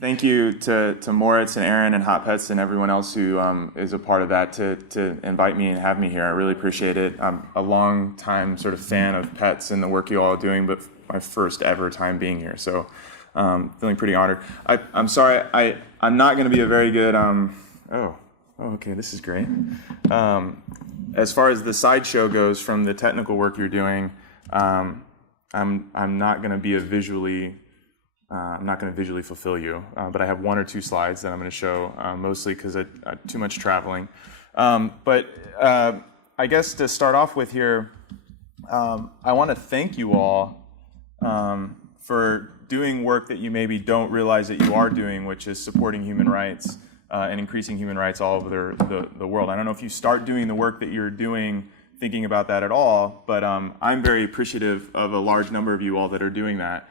thank you to Moritz and Aaron and HotPETs and everyone else who is a part of that to invite me and have me here. I really appreciate it. I'm a long time sort of fan of pets and the work you all are doing, but my first ever time being here. So feeling pretty honored. I'm sorry, I'm not going to be a very good, okay, this is great. As far as the sideshow goes from the technical work you're doing, I'm not going to be I'm not going to visually fulfill you, but I have one or two slides that I'm going to show, mostly because I too much traveling. But I guess to start off with here, I want to thank you all for doing work that you maybe don't realize that you are doing, which is supporting human rights and increasing human rights all over the world. I don't know if you start doing the work that you're doing thinking about that at all, but I'm very appreciative of a large number of you all that are doing that.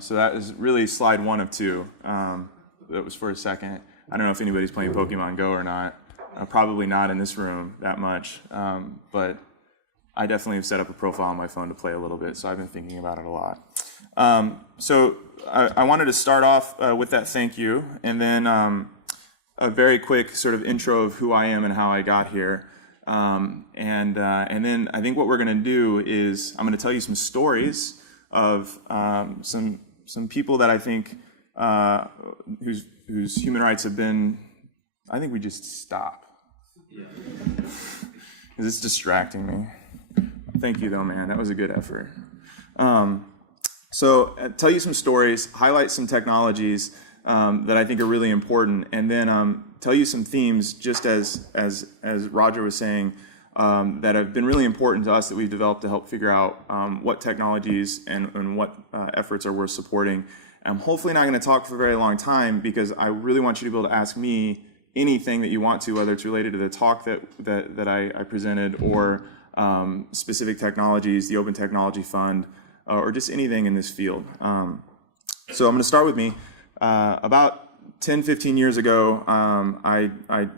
So that is really slide 1 of 2. That was for a second. I don't know if anybody's playing Pokemon Go or not. Probably not in this room that much, but I definitely have set up a profile on my phone to play a little bit, so I've been thinking about it a lot. So I wanted to start off with that thank you, and then a very quick sort of intro of who I am and how I got here. And then I think what we're going to do is I'm going to tell you some stories of some people that I think whose human rights have been. I think we just stop. Yeah. This is distracting me. Thank you though, man. That was a good effort. So tell you some stories, highlight some technologies that I think are really important, and then tell you some themes, just as Roger was saying, that have been really important to us that we've developed to help figure out what technologies and what efforts are worth supporting. I'm hopefully not going to talk for a very long time because I really want you to be able to ask me anything that you want to, whether it's related to the talk that I presented or specific technologies, the Open Technology Fund, or just anything in this field. So I'm going to start with me. About 10, 15 years ago, I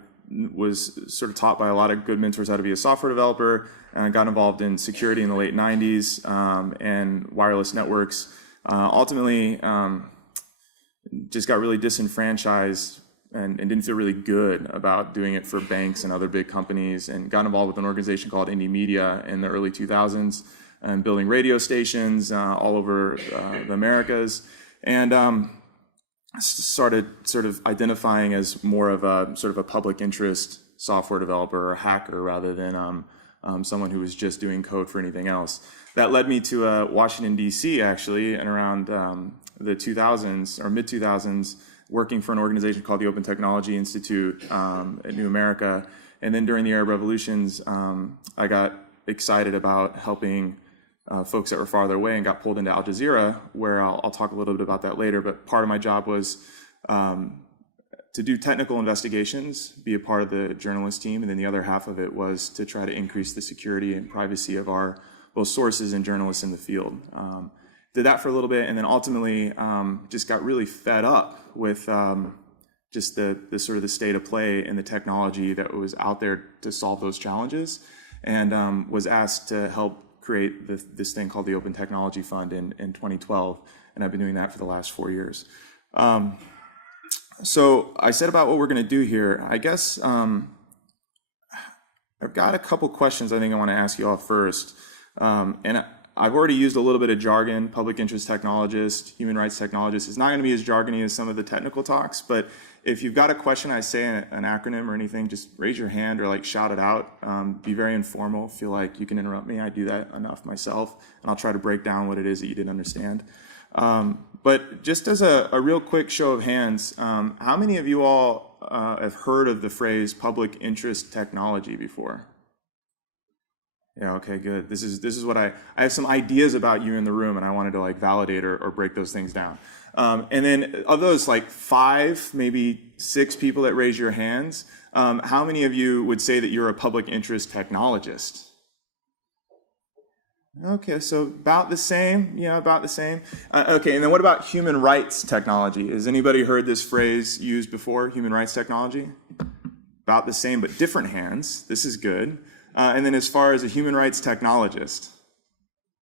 was sort of taught by a lot of good mentors how to be a software developer, and I got involved in security in the late 90s and wireless networks. Ultimately, just got really disenfranchised and didn't feel really good about doing it for banks and other big companies, and got involved with an organization called Indie Media in the early 2000s and building radio stations all over the Americas. And started sort of identifying as more of a sort of a public interest software developer or hacker rather than someone who was just doing code for anything else. That led me to Washington, D.C. actually, and around the 2000s or mid-2000s, working for an organization called the Open Technology Institute at New America. And then during the Arab Revolutions, I got excited about helping folks that were farther away and got pulled into Al Jazeera, where I'll talk a little bit about that later. But part of my job was to do technical investigations, be a part of the journalist team, and then the other half of it was to try to increase the security and privacy of our both sources and journalists in the field. Did that for a little bit, and then ultimately just got really fed up with just the sort of the state of play and the technology that was out there to solve those challenges, and was asked to help create this thing called the Open Technology Fund in 2012, and I've been doing that for the last 4 years. So I said about what we're going to do here. I guess I've got a couple questions I think I want to ask you all first, and I've already used a little bit of jargon, public interest technologist, human rights technologist. It's not going to be as jargony as some of the technical talks, but if you've got a question, I say an acronym or anything, just raise your hand or like shout it out. Be very informal. Feel like you can interrupt me. I do that enough myself, and I'll try to break down what it is that you didn't understand. But just as a real quick show of hands, how many of you all have heard of the phrase public interest technology before? Yeah, okay, good. This is what I have some ideas about you in the room, and I wanted to like validate or break those things down. And then of those like 5, maybe 6 people that raise your hands, how many of you would say that you're a public interest technologist? Okay, so about the same. Yeah, about the same. Okay, and then what about human rights technology? Has anybody heard this phrase used before, human rights technology? About the same, but different hands. This is good. And then as far as a human rights technologist,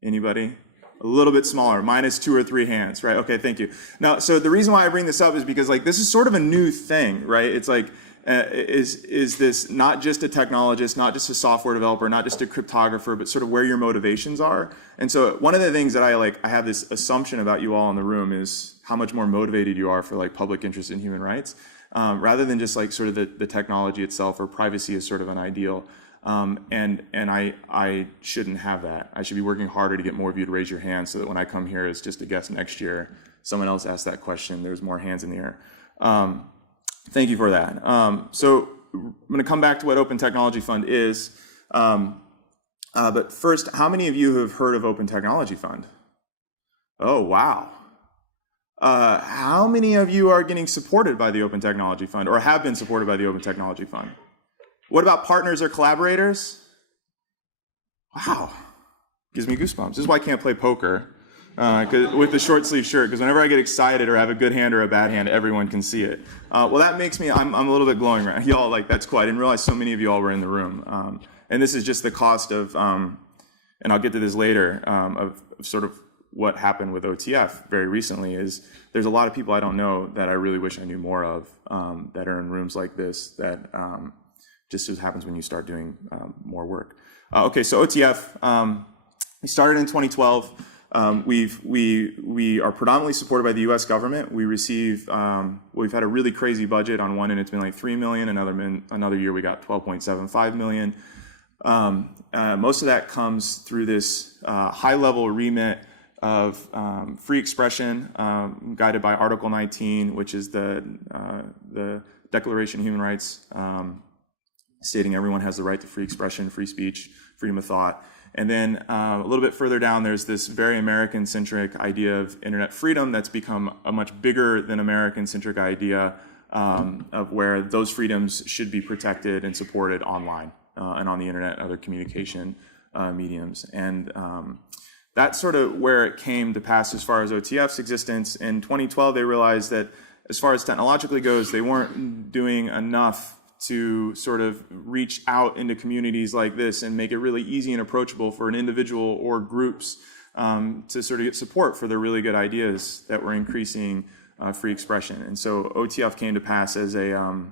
anybody? A little bit smaller, minus 2 or 3 hands, right? Okay, thank you. Now, so the reason why I bring this up is because like this is sort of a new thing, right? It's like, is this not just a technologist, not just a software developer, not just a cryptographer, but sort of where your motivations are? And so one of the things that I have this assumption about you all in the room is how much more motivated you are for like public interest in human rights, rather than just like sort of the technology itself or privacy is sort of an ideal. And I shouldn't have that. I should be working harder to get more of you to raise your hand so that when I come here as just a guest next year, someone else asks that question, there's more hands in the air. Thank you for that. So I'm going to come back to what Open Technology Fund is. But first, how many of you have heard of Open Technology Fund? Oh, wow. How many of you are getting supported by the Open Technology Fund or have been supported by the Open Technology Fund? What about partners or collaborators? Wow, gives me goosebumps. This is why I can't play poker with the short sleeve shirt, because whenever I get excited or have a good hand or a bad hand, everyone can see it. Well, that makes me, I'm a little bit glowing right now. Y'all, like, that's cool. I didn't realize so many of you all were in the room. And this is just the cost of, and I'll get to this later, of sort of what happened with OTF very recently is there's a lot of people I don't know that I really wish I knew more of that are in rooms like this that just as happens when you start doing more work. Okay, so OTF, we started in 2012. We are predominantly supported by the U.S. government. We receive, we've had a really crazy budget. On one end, it's been like $3 million. Another year, we got $12.75 million. Most of that comes through this high-level remit of free expression, guided by Article 19, which is the Declaration of Human Rights, stating everyone has the right to free expression, free speech, freedom of thought. And then a little bit further down, there's this very American-centric idea of internet freedom that's become a much bigger than American-centric idea of where those freedoms should be protected and supported online and on the internet and other communication mediums. And that's sort of where it came to pass as far as OTF's existence. In 2012, they realized that as far as technologically goes, they weren't doing enough to sort of reach out into communities like this and make it really easy and approachable for an individual or groups to sort of get support for their really good ideas that were increasing free expression. And so OTF came to pass as a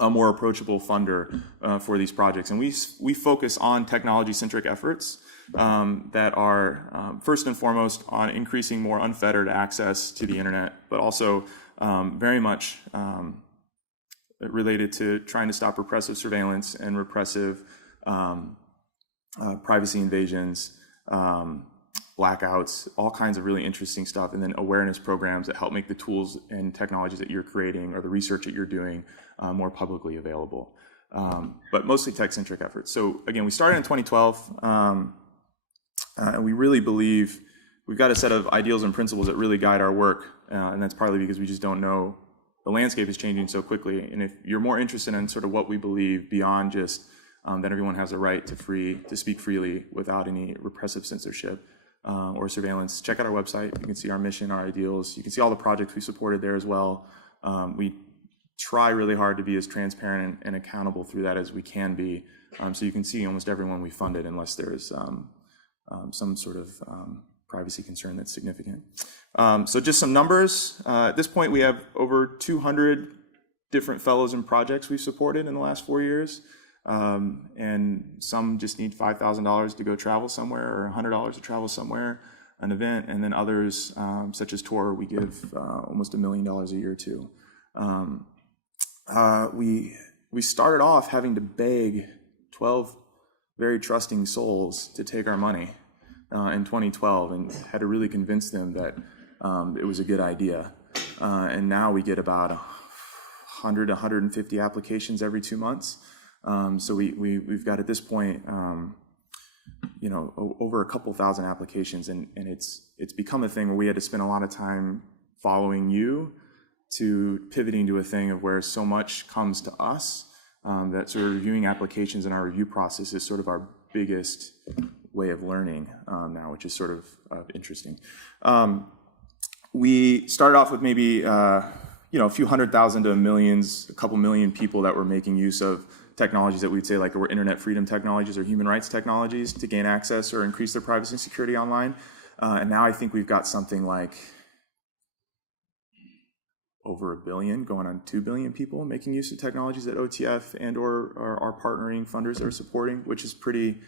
more approachable funder for these projects. And we focus on technology-centric efforts that are first and foremost on increasing more unfettered access to the internet, but also very much related to trying to stop repressive surveillance and repressive privacy invasions, blackouts, all kinds of really interesting stuff, and then awareness programs that help make the tools and technologies that you're creating or the research that you're doing more publicly available. But mostly tech-centric efforts. So again, we started in 2012, and we really believe we've got a set of ideals and principles that really guide our work, and that's partly because we just don't know. The landscape is changing so quickly, and if you're more interested in sort of what we believe beyond just that everyone has a right to speak freely without any repressive censorship or surveillance, check out our website. You can see our mission, our ideals. You can see all the projects we supported there as well. We try really hard to be as transparent and accountable through that as we can be, so you can see almost everyone we funded, unless there is some sort of privacy concern that's significant. So just some numbers. At this point, we have over 200 different fellows and projects we've supported in the last 4 years. And some just need $5,000 to go travel somewhere or $100 to travel somewhere, an event. And then others, such as Tor, we give almost $1 million a year to. We started off having to beg 12 very trusting souls to take our money in 2012 and had to really convince them that it was a good idea. And now we get about 100 to 150 applications every 2 months. So we've got at this point, over a couple thousand applications, and it's become a thing where we had to spend a lot of time following you to pivoting to a thing of where so much comes to us that sort of reviewing applications in our review process is sort of our biggest way of learning now, which is sort of interesting. We started off with maybe a few 100,000 to millions, a couple million people that were making use of technologies that we'd say like were internet freedom technologies or human rights technologies to gain access or increase their privacy and security online. And now I think we've got something like over 1 billion, going on 2 billion people making use of technologies that OTF and or our partnering funders are supporting, which is pretty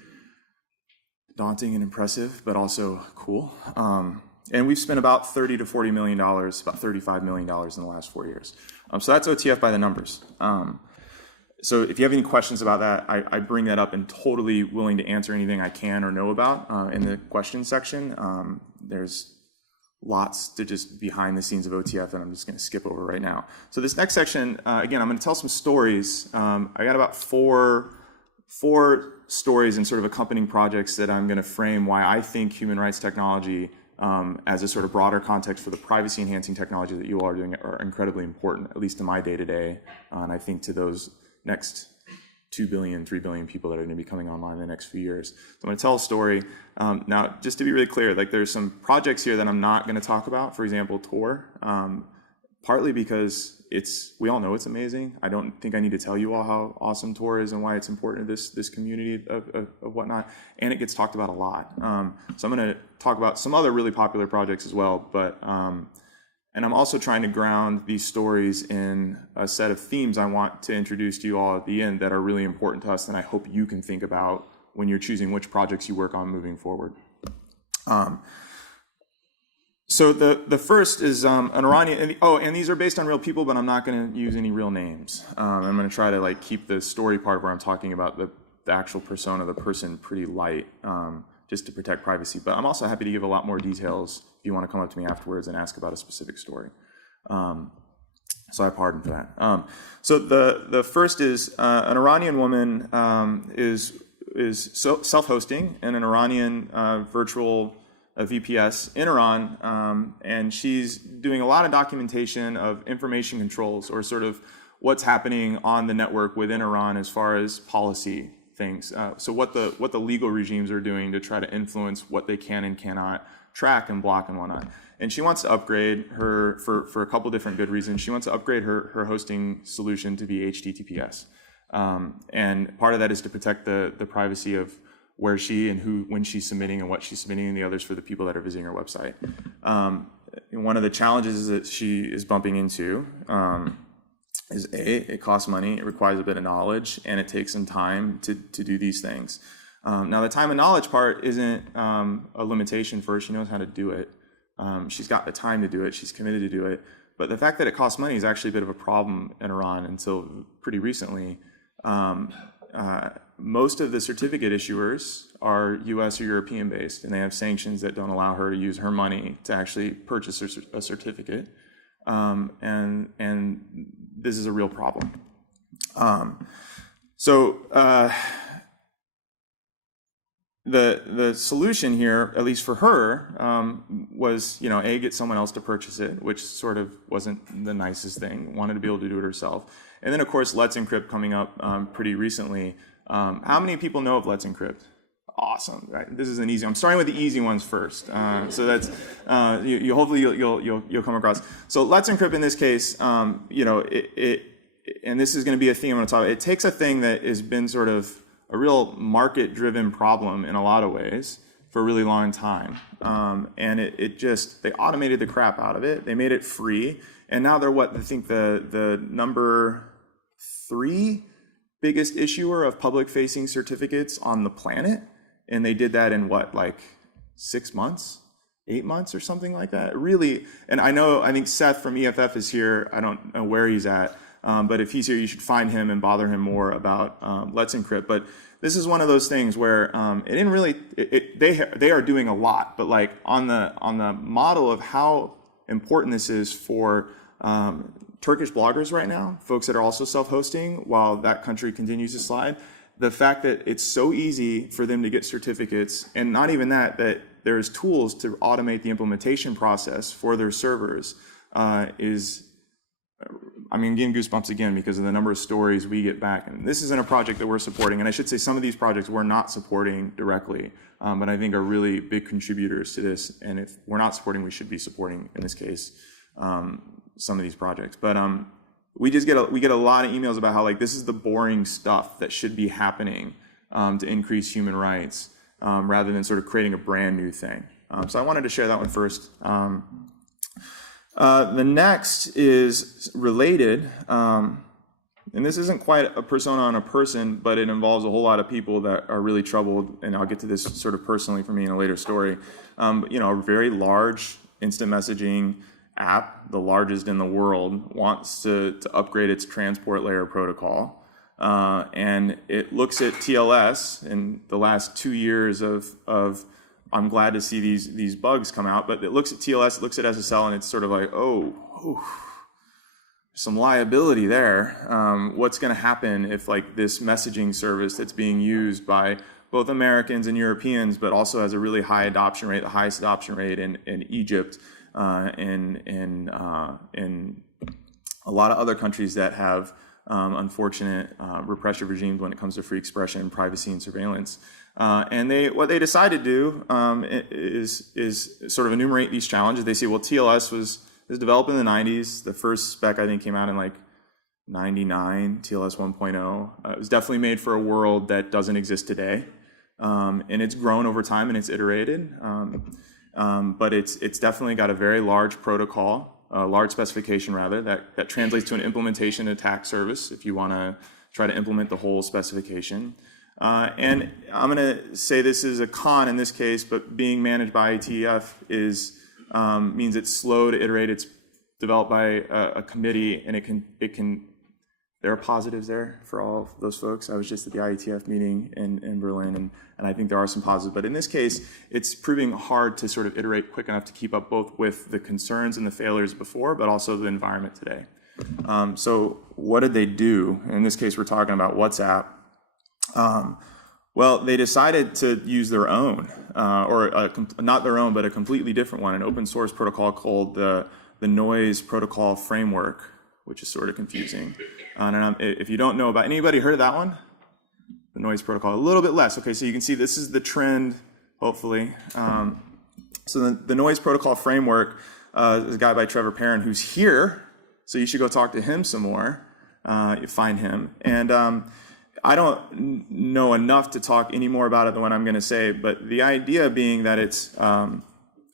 daunting and impressive, but also cool. And we've spent about $30 to $40 million, about $35 million in the last 4 years. So that's OTF by the numbers. So if you have any questions about that, I bring that up and totally willing to answer anything I can or know about in the questions section. There's lots to just behind the scenes of OTF that I'm just going to skip over right now. So this next section, again, I'm going to tell some stories. I got about four stories and sort of accompanying projects that I'm going to frame why I think human rights technology as a sort of broader context for the privacy enhancing technology that you all are doing are incredibly important, at least to my day-to-day, and I think to those next 2 billion, 3 billion people that are going to be coming online in the next few years. So I'm going to tell a story. Now, just to be really clear, like there's some projects here that I'm not going to talk about, for example, Tor, partly because we all know it's amazing. I don't think I need to tell you all how awesome Tor is and why it's important to this community of whatnot, and it gets talked about a lot. So I'm going to talk about some other really popular projects as well, but and I'm also trying to ground these stories in a set of themes I want to introduce to you all at the end that are really important to us and I hope you can think about when you're choosing which projects you work on moving forward. So the first is an Iranian, and these are based on real people, but I'm not going to use any real names. I'm going to try to like keep the story part where I'm talking about the actual persona, the person, pretty light, just to protect privacy. But I'm also happy to give a lot more details if you want to come up to me afterwards and ask about a specific story. So I pardon for that. So the first is an Iranian woman is self-hosting in an Iranian virtual VPS in Iran, and she's doing a lot of documentation of information controls or sort of what's happening on the network within Iran as far as policy things. So what the legal regimes are doing to try to influence what they can and cannot track and block and whatnot. And she wants to upgrade her, for a couple different good reasons, she wants to upgrade her hosting solution to be HTTPS. And part of that is to protect the privacy of where she and when she's submitting and what she's submitting, and the others for the people that are visiting her website. One of the challenges that she is bumping into is it costs money, it requires a bit of knowledge, and it takes some time to do these things. Now the time and knowledge part isn't a limitation for her. She knows how to do it. She's got the time to do it. She's committed to do it. But the fact that it costs money is actually a bit of a problem in Iran until pretty recently. Most of the certificate issuers are US or European based, and they have sanctions that don't allow her to use her money to actually purchase a certificate. And this is a real problem. The solution here, at least for her, was, get someone else to purchase it, which sort of wasn't the nicest thing. Wanted to be able to do it herself. And then, of course, Let's Encrypt coming up pretty recently. How many people know of Let's Encrypt? Awesome. Right? This is an easy. I'm starting with the easy ones first. So that's hopefully you'll come across. So Let's Encrypt in this case, and this is going to be a theme I'm going to talk about. It takes a thing that has been sort of a real market-driven problem in a lot of ways for a really long time, and they automated the crap out of it. They made it free, and now they're I think the number 3 biggest issuer of public-facing certificates on the planet, and they did that in 6 months, 8 months, or something like that. Really, and I think Seth from EFF is here. I don't know where he's at. But if he's here, you should find him and bother him more about Let's Encrypt. But this is one of those things where it didn't really. They are doing a lot, but on the model of how important this is for Turkish bloggers right now, folks that are also self-hosting while that country continues to slide. The fact that it's so easy for them to get certificates, and not even that there's tools to automate the implementation process for their servers is. I'm getting goosebumps again because of the number of stories we get back. And this isn't a project that we're supporting. And I should say some of these projects we're not supporting directly, but I think are really big contributors to this. And if we're not supporting, we should be supporting, in this case, some of these projects. But we get a lot of emails about how this is the boring stuff that should be happening to increase human rights rather than sort of creating a brand new thing. So I wanted to share that one first. The next is related, and this isn't quite a persona on a person, but it involves a whole lot of people that are really troubled, and I'll get to this sort of personally for me in a later story. A very large instant messaging app, the largest in the world, wants to upgrade its transport layer protocol. And it looks at TLS in the last 2 years of I'm glad to see these bugs come out, but it looks at TLS, it looks at SSL, and it's sort of like, some liability there. What's going to happen if like this messaging service that's being used by both Americans and Europeans, but also has a really high adoption rate, the highest adoption rate in Egypt, in a lot of other countries that have unfortunate repressive regimes when it comes to free expression, privacy, and surveillance. And what they decided to do is sort of enumerate these challenges. They say, well, TLS was developed in the 90s. The first spec, I think, came out in like 99, TLS 1.0. It was definitely made for a world that doesn't exist today. And it's grown over time and it's iterated. But it's definitely got a very large protocol, a large specification rather, that translates to an implementation attack service if you want to try to implement the whole specification. And I'm going to say this is a con in this case, but being managed by IETF means it's slow to iterate. It's developed by a committee, and it can. There are positives there for all of those folks. I was just at the IETF meeting in Berlin, and I think there are some positives. But in this case, it's proving hard to sort of iterate quick enough to keep up both with the concerns and the failures before, but also the environment today. So what did they do? In this case, we're talking about WhatsApp. Well, they decided to use their own, not their own, but a completely different one, an open source protocol called the Noise Protocol Framework, which is sort of confusing. And if you don't know about, anybody heard of that one? The Noise Protocol, a little bit less. Okay, so you can see this is the trend, hopefully. So the Noise Protocol Framework is a guy by Trevor Perrin who's here, so you should go talk to him some more. You find him. And I don't know enough to talk any more about it than what I'm going to say, but the idea being that it's a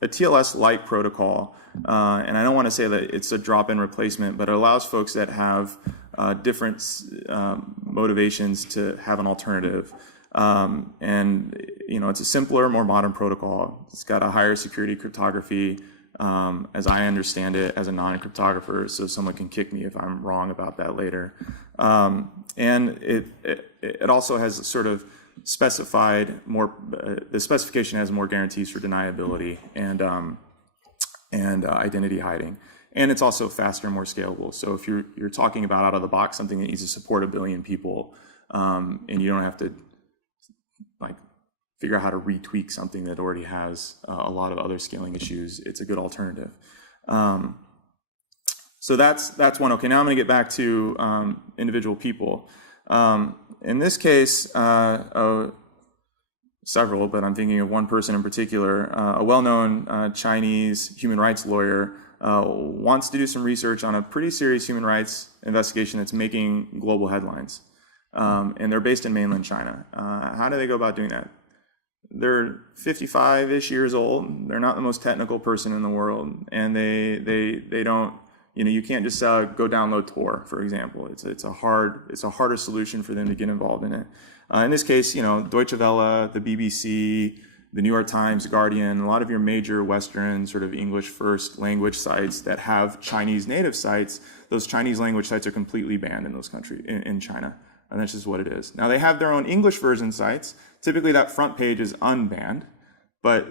TLS-like protocol, and I don't want to say that it's a drop-in replacement, but it allows folks that have different motivations to have an alternative. And it's a simpler, more modern protocol. It's got a higher security cryptography, as I understand it, as a non-cryptographer, so someone can kick me if I'm wrong about that later. And it also has sort of specified more. The specification has more guarantees for deniability and identity hiding, and it's also faster and more scalable. So if you're talking about out of the box something that needs to support 1 billion people, and you don't have to figure out how to retweak something that already has a lot of other scaling issues, it's a good alternative. So that's one. Okay, now I'm going to get back to individual people. In this case, several, but I'm thinking of one person in particular. A well-known Chinese human rights lawyer wants to do some research on a pretty serious human rights investigation that's making global headlines. And they're based in mainland China. How do they go about doing that? They're 55-ish years old. They're not the most technical person in the world, and they don't. You can't just go download Tor, for example. It's a harder solution for them to get involved in it. In this case, Deutsche Welle, the BBC, the New York Times, Guardian, a lot of your major Western sort of English first language sites that have Chinese native sites, those Chinese language sites are completely banned in those countries, in China. And that's just what it is. Now they have their own English version sites. Typically that front page is unbanned, but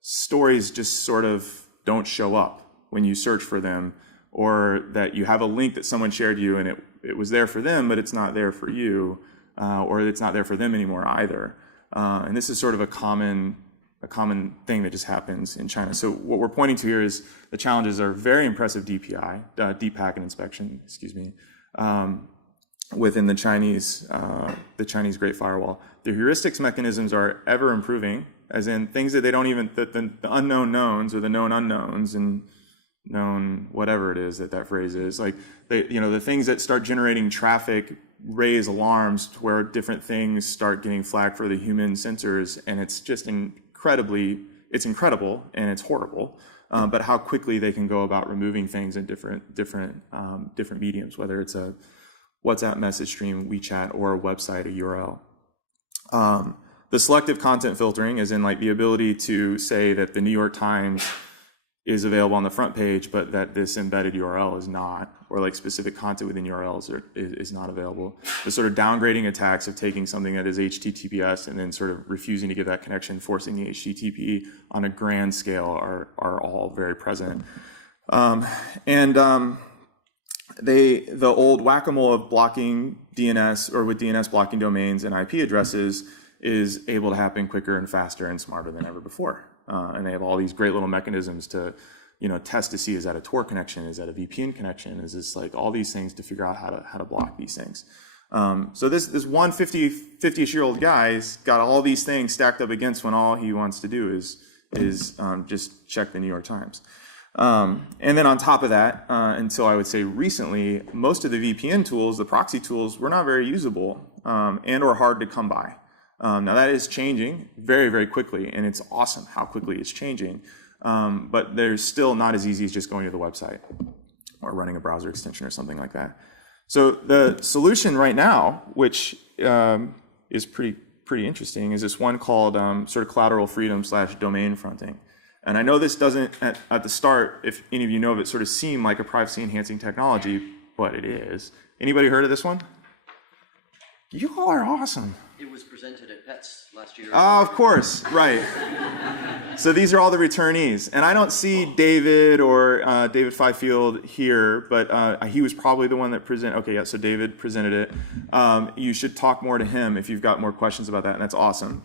stories just sort of don't show up when you search for them, or that you have a link that someone shared you and it was there for them, but it's not there for you, or it's not there for them anymore either. And this is sort of a common thing that just happens in China. So what we're pointing to here is the challenges are very impressive DPI, deep packet inspection, within the Chinese Great Firewall. The heuristics mechanisms are ever improving, as in things that they don't even, the unknown knowns or the known unknowns and known whatever it is that phrase is, like the things that start generating traffic raise alarms to where different things start getting flagged for the human sensors, and it's just incredibly it's incredible and it's horrible, but how quickly they can go about removing things in different mediums, whether it's a WhatsApp message stream, WeChat, or a website, a URL. The selective content filtering is in like the ability to say that the New York Times is available on the front page, but that this embedded URL is not, or like specific content within URLs is not available. The sort of downgrading attacks of taking something that is HTTPS and then sort of refusing to give that connection, forcing the HTTP on a grand scale are all very present. The old whack-a-mole of blocking DNS, or with DNS blocking domains and IP addresses, is able to happen quicker and faster and smarter than ever before. And they have all these great little mechanisms to, test to see, is that a Tor connection, is that a VPN connection, is this like all these things to figure out how to block these things. So this one 50-ish-year-old guy's got all these things stacked up against when all he wants to do is just check the New York Times. And then on top of that, until I would say recently, most of the VPN tools, the proxy tools, were not very usable and or hard to come by. Now that is changing very, very quickly, and it's awesome how quickly it's changing. But they're still not as easy as just going to the website or running a browser extension or something like that. So the solution right now, which is pretty interesting, is this one called sort of collateral freedom / domain fronting. And I know this doesn't, at the start, if any of you know of it, sort of seem like a privacy-enhancing technology, but it is. Anybody heard of this one? You all are awesome. It was presented at PETS last year. Oh, of course, right. So these are all the returnees. And I don't see David or David Fifield here, but he was probably the one that presented. Okay, yeah, so David presented it. You should talk more to him if you've got more questions about that, and that's awesome.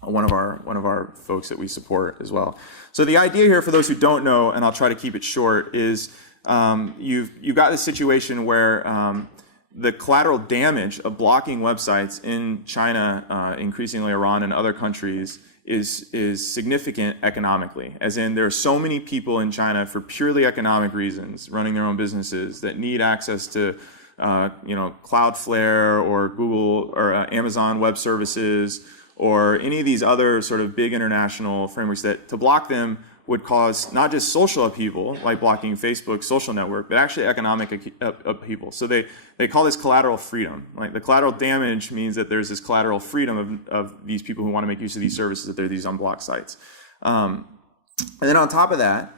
One of our folks that we support as well. So the idea here, for those who don't know, and I'll try to keep it short, is you've got this situation where the collateral damage of blocking websites in China, increasingly Iran and other countries, is significant economically. As in, there are so many people in China for purely economic reasons running their own businesses that need access to Cloudflare or Google or Amazon Web Services or any of these other sort of big international frameworks, that to block them would cause not just social upheaval, like blocking Facebook's social network, but actually economic upheaval. So they call this collateral freedom. Like the collateral damage means that there's this collateral freedom of these people who want to make use of these services, that they're these unblocked sites. And then on top of that,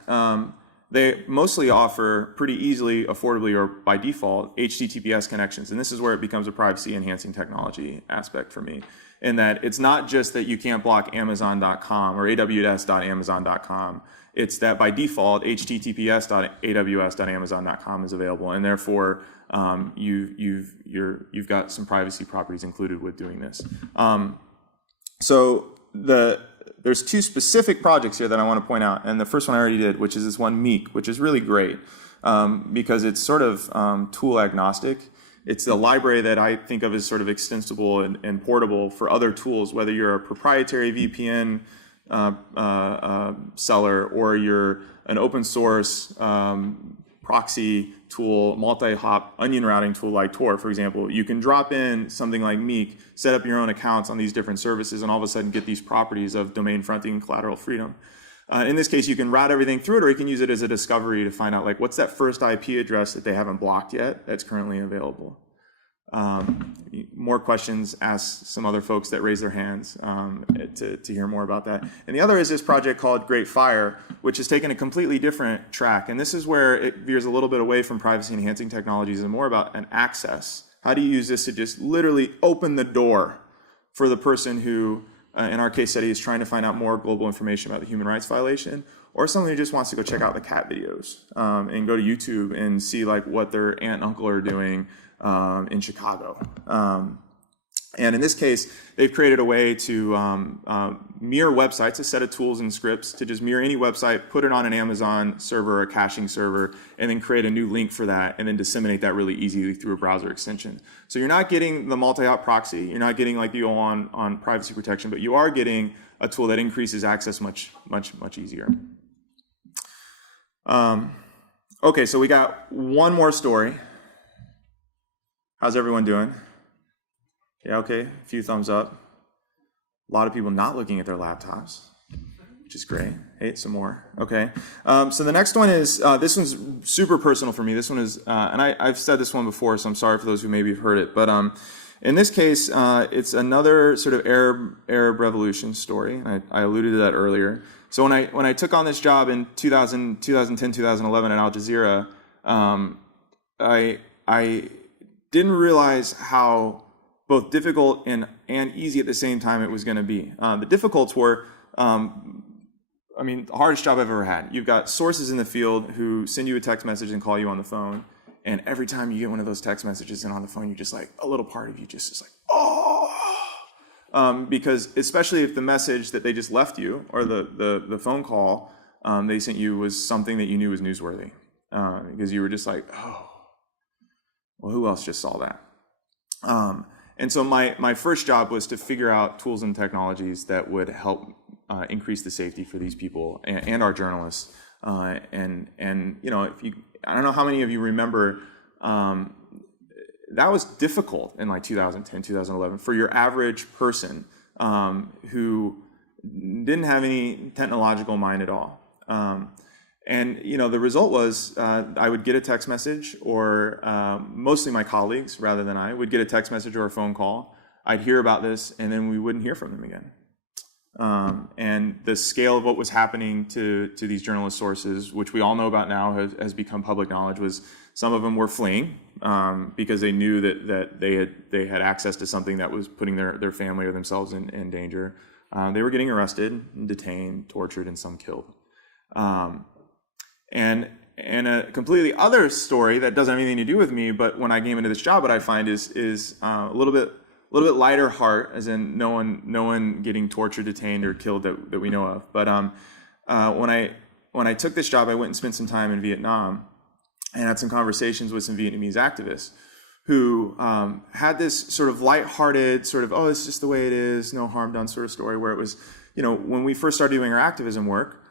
they mostly offer pretty easily, affordably, or by default, HTTPS connections. And this is where it becomes a privacy-enhancing technology aspect for me, in that it's not just that you can't block Amazon.com or AWS.Amazon.com. It's that by default, HTTPS.AWS.Amazon.com is available, and therefore you've got some privacy properties included with doing this. There's two specific projects here that I want to point out, and the first one I already did, which is this one Meek, which is really great because it's sort of tool agnostic. It's a library that I think of as sort of extensible and portable for other tools, whether you're a proprietary VPN seller or you're an open source proxy tool, multi-hop onion routing tool like Tor, for example. You can drop in something like Meek, set up your own accounts on these different services, and all of a sudden get these properties of domain fronting and collateral freedom. In this case, you can route everything through it, or you can use it as a discovery to find out, like, what's that first IP address that they haven't blocked yet that's currently available. More questions, ask some other folks that raise their hands to hear more about that. And the other is this project called Great Fire, which has taken a completely different track. And this is where it veers a little bit away from privacy-enhancing technologies and more about an access. How do you use this to just literally open the door for the person who, in our case study, is trying to find out more global information about the human rights violation, or someone who just wants to go check out the cat videos and go to YouTube and see like what their aunt and uncle are doing in Chicago. And in this case, they've created a way to mirror websites, a set of tools and scripts to just mirror any website, put it on an Amazon server or a caching server, and then create a new link for that, and then disseminate that really easily through a browser extension. So you're not getting the multi-hop proxy, you're not getting like the on privacy protection, but you are getting a tool that increases access much easier. Okay, so we got one more story. How's everyone doing? Yeah, okay, a few thumbs up. A lot of people not looking at their laptops. which is great. Hey, some more. Okay. So the next one is, this one's super personal for me. This one is, and I've said this one before, so I'm sorry for those who maybe have heard it. But in this case, it's another sort of Arab Revolution story. I alluded to that earlier. So when I took on this job in 2010, 2011 at Al Jazeera, I didn't realize how both difficult and easy at the same time it was going to be. The difficulties were, the hardest job I've ever had. You've got sources in the field who send you a text message and call you on the phone. And every time you get one of those text messages and on the phone, you're just like, a little part of you just is like, oh. Because especially if the message that they just left you or the phone call they sent you was something that you knew was newsworthy. Because you were just like, oh, well, who else just saw that? And so my first job was to figure out tools and technologies that would help increase the safety for these people and our journalists. And I don't know how many of you remember, that was difficult in like 2010, 2011 for your average person who didn't have any technological mind at all. And the result was I would get a text message, or mostly my colleagues rather than I would get a text message or a phone call. I'd hear about this, and then we wouldn't hear from them again. And the scale of what was happening to these journalist sources, which we all know about now, has become public knowledge, was some of them were fleeing because they knew that they had access to something that was putting their family or themselves in danger. They were getting arrested, detained, tortured, and some killed. And a completely other story that doesn't have anything to do with me, but when I came into this job, what I find is a little bit lighter heart, as in no one getting tortured, detained, or killed that we know of. But when I took this job, I went and spent some time in Vietnam and had some conversations with some Vietnamese activists who had this sort of lighthearted, sort of, oh, it's just the way it is, no harm done sort of story, where it was, when we first started doing our activism work,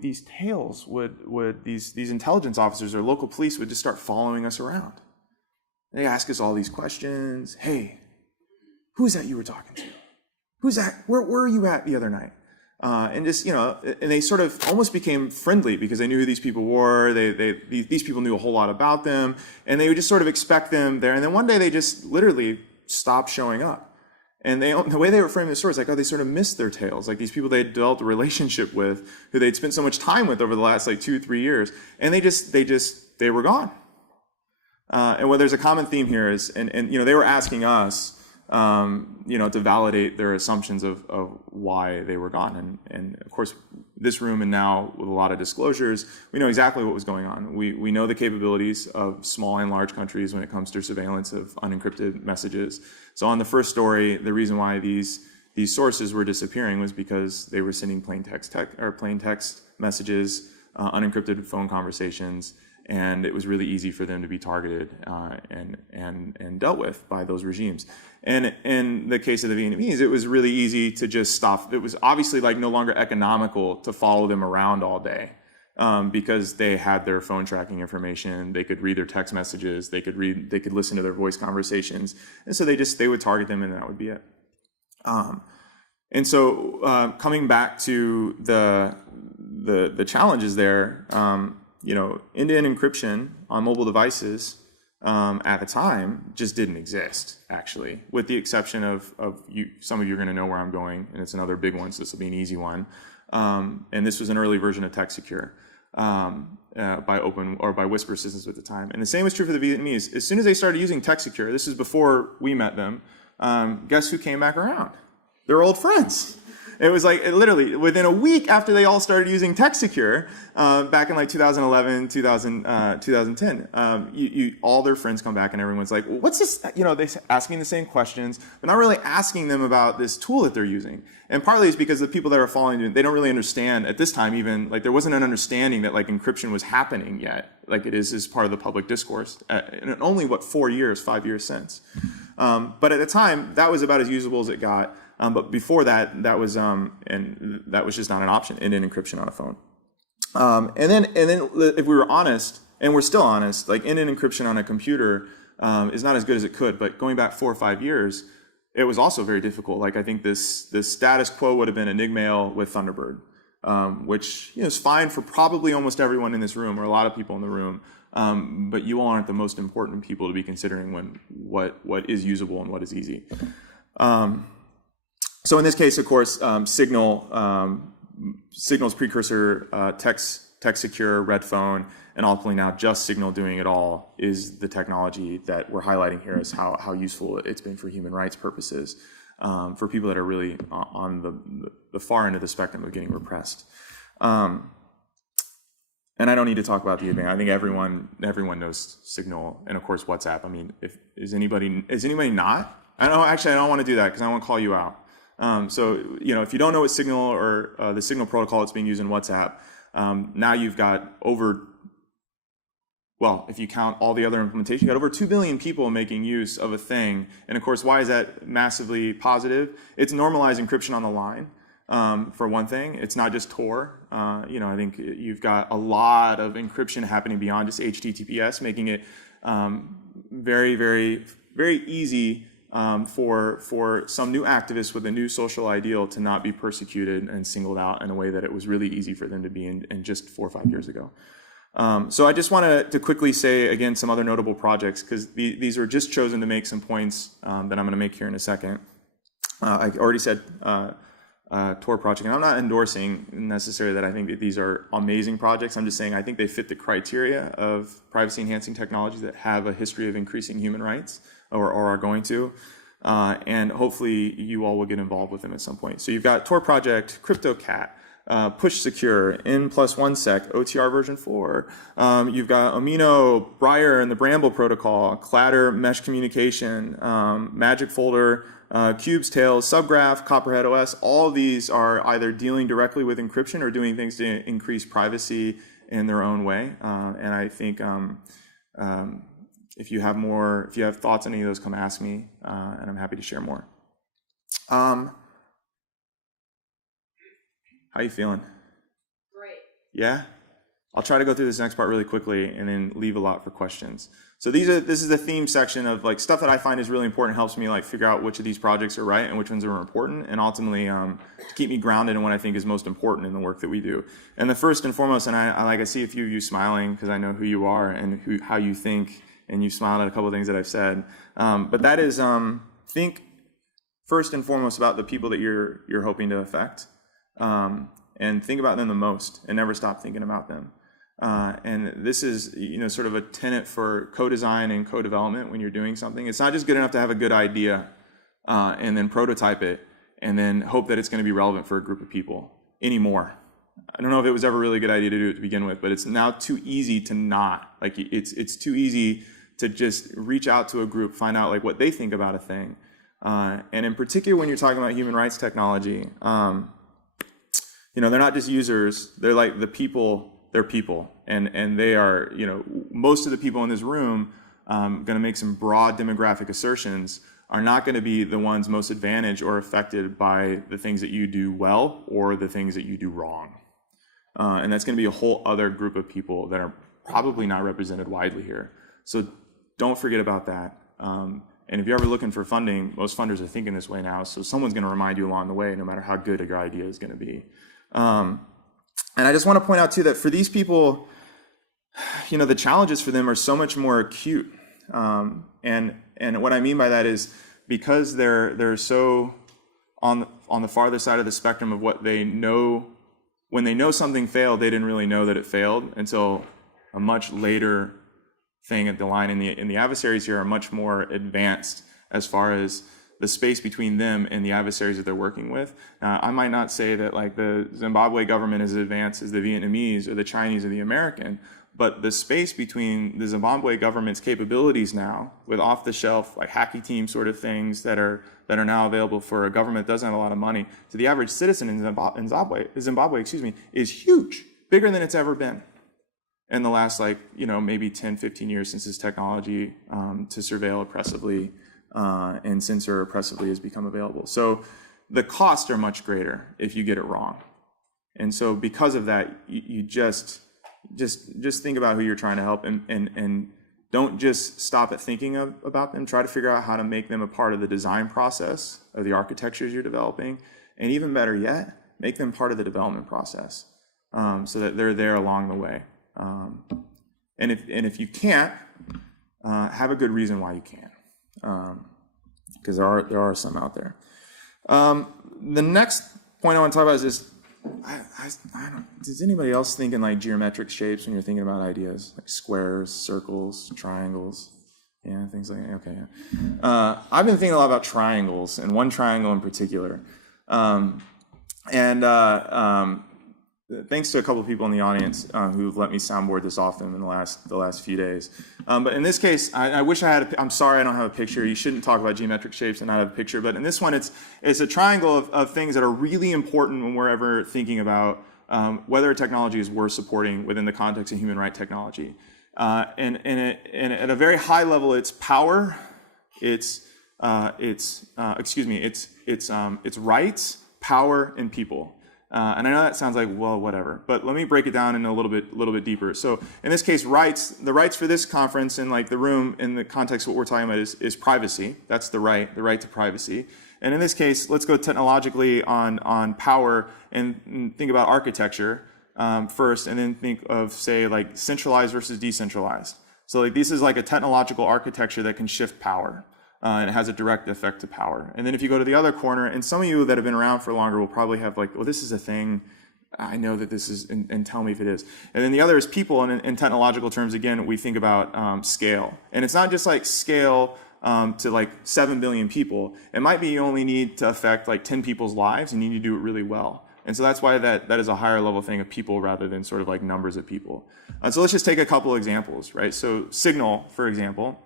these tails would these intelligence officers or local police would just start following us around. They ask us all these questions. Hey, who's that you were talking to? Who's that? Where were you at the other night? And just, and they sort of almost became friendly because they knew who these people were. These people knew a whole lot about them, and they would just sort of expect them there. And then one day they just literally stopped showing up. And the way they were framing the story is like, oh, they sort of missed their tails. Like these people they had developed a relationship with, who they'd spent so much time with over the last like 2-3 years, and they were gone. And what there's a common theme here is, and they were asking us, to validate their assumptions of why they were gone. And of course, this room and now with a lot of disclosures, we know exactly what was going on. We know the capabilities of small and large countries when it comes to surveillance of unencrypted messages. So on the first story, the reason why these sources were disappearing was because they were sending plain text messages, unencrypted phone conversations, and it was really easy for them to be targeted and dealt with by those regimes. And in the case of the Vietnamese, it was really easy to just stop. It was obviously like no longer economical to follow them around all day because they had their phone tracking information. They could read their text messages. They could listen to their voice conversations. And so they would target them, and that would be it. And so coming back to the challenges there. End-to-end encryption on mobile devices at the time just didn't exist, actually, with the exception of you. Some of you are going to know where I'm going, and it's another big one, so this will be an easy one. And this was an early version of TextSecure by Open or by Whisper Systems at the time. And the same was true for the Vietnamese. As soon as they started using TextSecure, this is before we met them, guess who came back around? Their old friends. It was like literally within a week after they all started using TextSecure back in like 2011, 2010. All their friends come back and everyone's like, well, what's this? They're asking the same questions, but not really asking them about this tool that they're using. And partly it's because the people that are following them, they don't really understand at this time even, like there wasn't an understanding that like encryption was happening yet, like it is as part of the public discourse. And only 5 years since. But at the time, that was about as usable as it got. But before that, that was just not an option, end-to-end encryption on a phone. And then if we were honest, and we're still honest, like end-to-end encryption on a computer is not as good as it could. But going back 4 or 5 years, it was also very difficult. Like I think this status quo would have been Enigmail with Thunderbird, which is fine for probably almost everyone in this room or a lot of people in the room. But you all aren't the most important people to be considering when what is usable and what is easy. So in this case, of course, Signal's precursor, text secure, red phone, and ultimately now just Signal doing it all is the technology that we're highlighting here as how useful it's been for human rights purposes, for people that are really on the far end of the spectrum of getting repressed. And I don't need to talk about the advance. I think everyone knows Signal, and of course WhatsApp. I mean, is anybody not? I don't want to do that because I want to call you out. So if you don't know what Signal or the Signal protocol that's being used in WhatsApp, now you've got if you count all the other implementation, you got over 2 billion people making use of a thing. And of course, why is that massively positive? It's normalized encryption on the line, for one thing. It's not just Tor. I think you've got a lot of encryption happening beyond just HTTPS, making it very, very, very easy for some new activists with a new social ideal to not be persecuted and singled out in a way that it was really easy for them to be in just 4 or 5 years ago. So I just wanted to quickly say, again, some other notable projects, because these were just chosen to make some points that I'm going to make here in a second. I already said Tor project, and I'm not endorsing necessarily that I think that these are amazing projects. I'm just saying I think they fit the criteria of privacy-enhancing technologies that have a history of increasing human rights, or are going to. And hopefully you all will get involved with them at some point. So you've got Tor project, CryptoCat, Push Secure, N+1sec, OTR version 4. You've got Amino, Briar, and the Bramble protocol, Clatter, Mesh Communication, Magic Folder, Cubes, Tails, Subgraph, Copperhead OS. All of these are either dealing directly with encryption or doing things to increase privacy in their own way. And I think if you have thoughts on any of those, come ask me, and I'm happy to share more. How you feeling? Great. Yeah? I'll try to go through this next part really quickly and then leave a lot for questions. So this is the theme section of like stuff that I find is really important, helps me like figure out which of these projects are right and which ones are important, and ultimately to keep me grounded in what I think is most important in the work that we do. And the first and foremost, and I see a few of you smiling because I know who you are and how you think, and you smiled at a couple of things that I've said. But that is think first and foremost about the people that you're hoping to affect. And think about them the most, and never stop thinking about them. And this is, sort of a tenet for co-design and co-development when you're doing something. It's not just good enough to have a good idea and then prototype it and then hope that it's going to be relevant for a group of people anymore. I don't know if it was ever a really good idea to do it to begin with, but it's now too easy to not. Like it's too easy to just reach out to a group, find out like what they think about a thing. And in particular, when you're talking about human rights technology, they're not just users, they're like the people, they're people. And they are, most of the people in this room, going to make some broad demographic assertions, are not going to be the ones most advantaged or affected by the things that you do well or the things that you do wrong. And that's going to be a whole other group of people that are probably not represented widely here. So don't forget about that. And if you're ever looking for funding, most funders are thinking this way now, so someone's going to remind you along the way, no matter how good your idea is going to be. And I just want to point out too that for these people, the challenges for them are so much more acute. And what I mean by that is because they're so on the farther side of the spectrum of what they know. When they know something failed, they didn't really know that it failed until a much later thing at the line. And the adversaries here are much more advanced as far as the space between them and the adversaries that they're working with. I might not say that like the Zimbabwe government is as advanced as the Vietnamese or the Chinese or the American, but the space between the Zimbabwe government's capabilities now with off-the-shelf like hacky team sort of things that are now available for a government that doesn't have a lot of money to the average citizen in Zimbabwe, is huge, bigger than it's ever been in the last maybe 10, 15 years since this technology to surveil oppressively and censor oppressively has become available. So the costs are much greater if you get it wrong. And so because of that, you just think about who you're trying to help and don't just stop at thinking about them. Try to figure out how to make them a part of the design process of the architectures you're developing. And even better yet, make them part of the development process so that they're there along the way. And if you can't, have a good reason why you can't, because there are some out there. The next point I want to talk about is this. I don't. Does anybody else think in like geometric shapes when you're thinking about ideas, like squares, circles, triangles? Yeah, things like that. Okay. Yeah. I've been thinking a lot about triangles, and one triangle in particular. Thanks to a couple of people in the audience who've let me soundboard this off them in the last few days. But in this case, I wish I had. I'm sorry I don't have a picture. You shouldn't talk about geometric shapes and not have a picture. But in this one, it's a triangle of things that are really important when we're ever thinking about whether a technology is worth supporting within the context of human right technology. And at a very high level, it's power, it's rights, power, and people. And I know that sounds like, well, whatever, but let me break it down in a little bit deeper. So in this case, the rights for this conference and like the room in the context of what we're talking about is privacy. That's the right to privacy. And in this case, let's go technologically on power and think about architecture first, and then think of, say, like centralized versus decentralized. So like this is like a technological architecture that can shift power. And it has a direct effect to power. And then if you go to the other corner, and some of you that have been around for longer will probably have like, well, this is a thing. I know that this is, and tell me if it is. And then the other is people, and in technological terms, again, we think about scale. And it's not just like scale to like 7 billion people. It might be you only need to affect like 10 people's lives, and you need to do it really well. And so that's why that is a higher level thing of people rather than sort of like numbers of people. So let's just take a couple examples, right? So Signal, for example.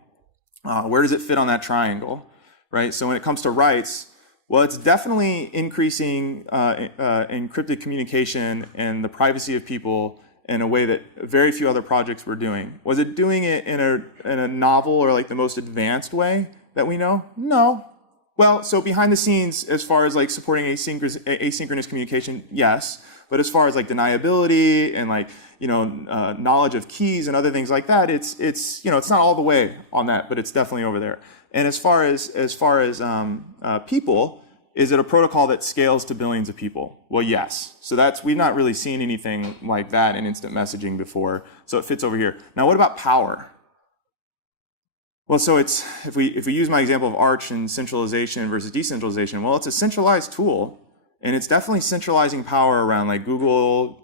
Where does it fit on that triangle, right? So when it comes to rights, well, it's definitely increasing encrypted communication and the privacy of people in a way that very few other projects were doing. Was it doing it in a novel or like the most advanced way that we know? No. Well, so behind the scenes, as far as like supporting asynchronous communication, yes. But as far as like deniability and like, knowledge of keys and other things like that, it's not all the way on that, but it's definitely over there. And as far as people, is it a protocol that scales to billions of people? Well, yes. So we've not really seen anything like that in instant messaging before. So it fits over here. Now, what about power? Well, so it's if we use my example of Arch and centralization versus decentralization, well, it's a centralized tool. And it's definitely centralizing power around like Google,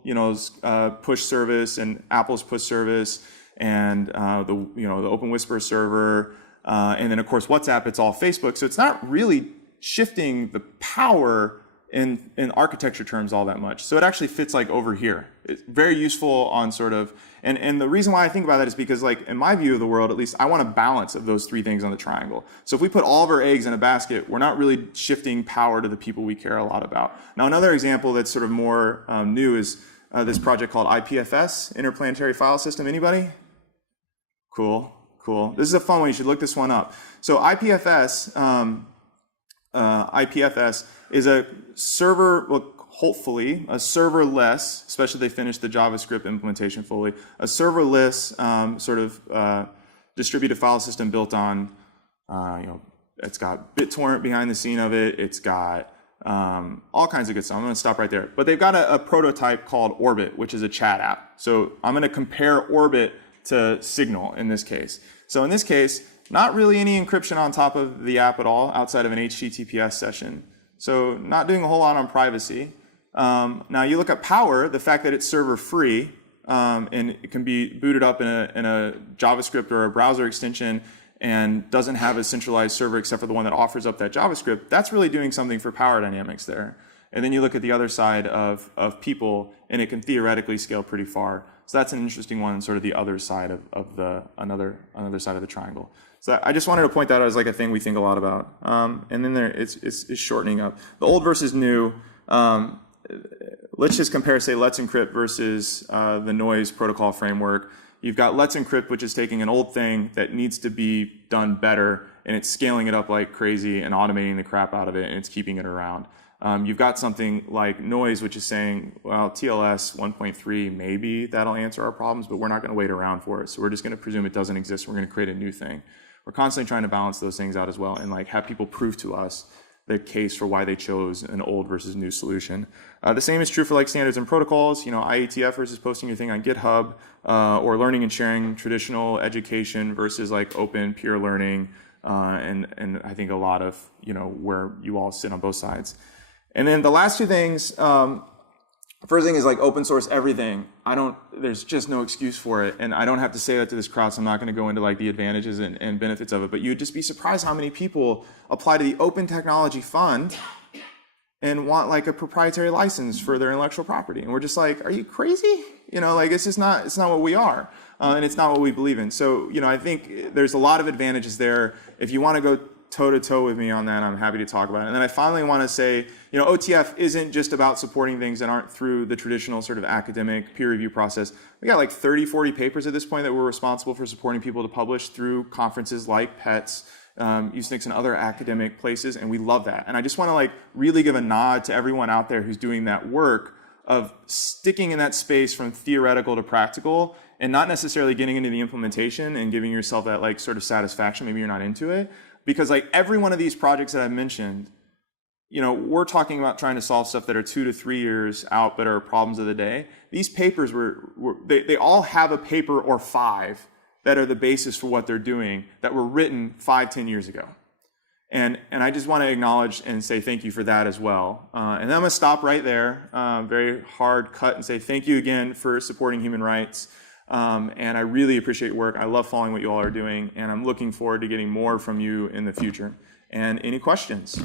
push service and Apple's push service and the Open Whisper server, and then of course WhatsApp. It's all Facebook, so it's not really shifting the power in architecture terms all that much. So it actually fits like over here. It's very useful on sort of, and the reason why I think about that is because like in my view of the world, at least, I want a balance of those three things on the triangle. So if we put all of our eggs in a basket, we're not really shifting power to the people we care a lot about. Now another example that's sort of more new is this project called IPFS, Interplanetary File System. Anybody? Cool. This is a fun one. You should look this one up. So IPFS is a server, well, hopefully a serverless, especially if they finish the JavaScript implementation fully, a serverless distributed file system built on, it's got BitTorrent behind the scene of it. It's got all kinds of good stuff. I'm going to stop right there. But they've got a prototype called Orbit, which is a chat app. So I'm going to compare Orbit to Signal in this case. So in this case, not really any encryption on top of the app at all outside of an HTTPS session. So not doing a whole lot on privacy. Now you look at power, the fact that it's server free and it can be booted up in a JavaScript or a browser extension and doesn't have a centralized server except for the one that offers up that JavaScript, that's really doing something for power dynamics there. And then you look at the other side of people and it can theoretically scale pretty far. So that's an interesting one, sort of the other side of the another side of the triangle. So I just wanted to point that out as like a thing we think a lot about. And then it's shortening up. The old versus new, let's just compare, say, Let's Encrypt versus the noise protocol framework. You've got Let's Encrypt, which is taking an old thing that needs to be done better, and it's scaling it up like crazy and automating the crap out of it, and it's keeping it around. You've got something like noise, which is saying, well, TLS 1.3, maybe that'll answer our problems, but we're not going to wait around for it. So we're just going to presume it doesn't exist. We're going to create a new thing. We're constantly trying to balance those things out as well and like have people prove to us the case for why they chose an old versus new solution. The same is true for like standards and protocols, IETF versus posting your thing on GitHub, or learning and sharing traditional education versus like open peer learning, and I think a lot of, where you all sit on both sides. And then the last two things, first thing is like open source everything. There's just no excuse for it. And I don't have to say that to this crowd, so I'm not going to go into like the advantages and benefits of it. But you'd just be surprised how many people apply to the Open Technology Fund and want like a proprietary license for their intellectual property. And we're just like, are you crazy? It's just not, it's not what we are. And it's not what we believe in. So, I think there's a lot of advantages there. If you want to go toe-to-toe with me on that, I'm happy to talk about it. And then I finally want to say, OTF isn't just about supporting things that aren't through the traditional sort of academic peer review process. We got like 30, 40 papers at this point that we're responsible for supporting people to publish through conferences like PETs, USNICS, and other academic places, and we love that. And I just want to like really give a nod to everyone out there who's doing that work of sticking in that space from theoretical to practical and not necessarily getting into the implementation and giving yourself that like sort of satisfaction. Maybe you're not into it. Because like every one of these projects that I've mentioned, we're talking about trying to solve stuff that are 2 to 3 years out but are problems of the day. These papers they all have a paper or 5 that are the basis for what they're doing that were written 5, 10 years ago. And I just want to acknowledge and say thank you for that as well. And then I'm going to stop right there, very hard cut, and say thank you again for supporting human rights. And I really appreciate your work. I love following what you all are doing, and I'm looking forward to getting more from you in the future. And any questions?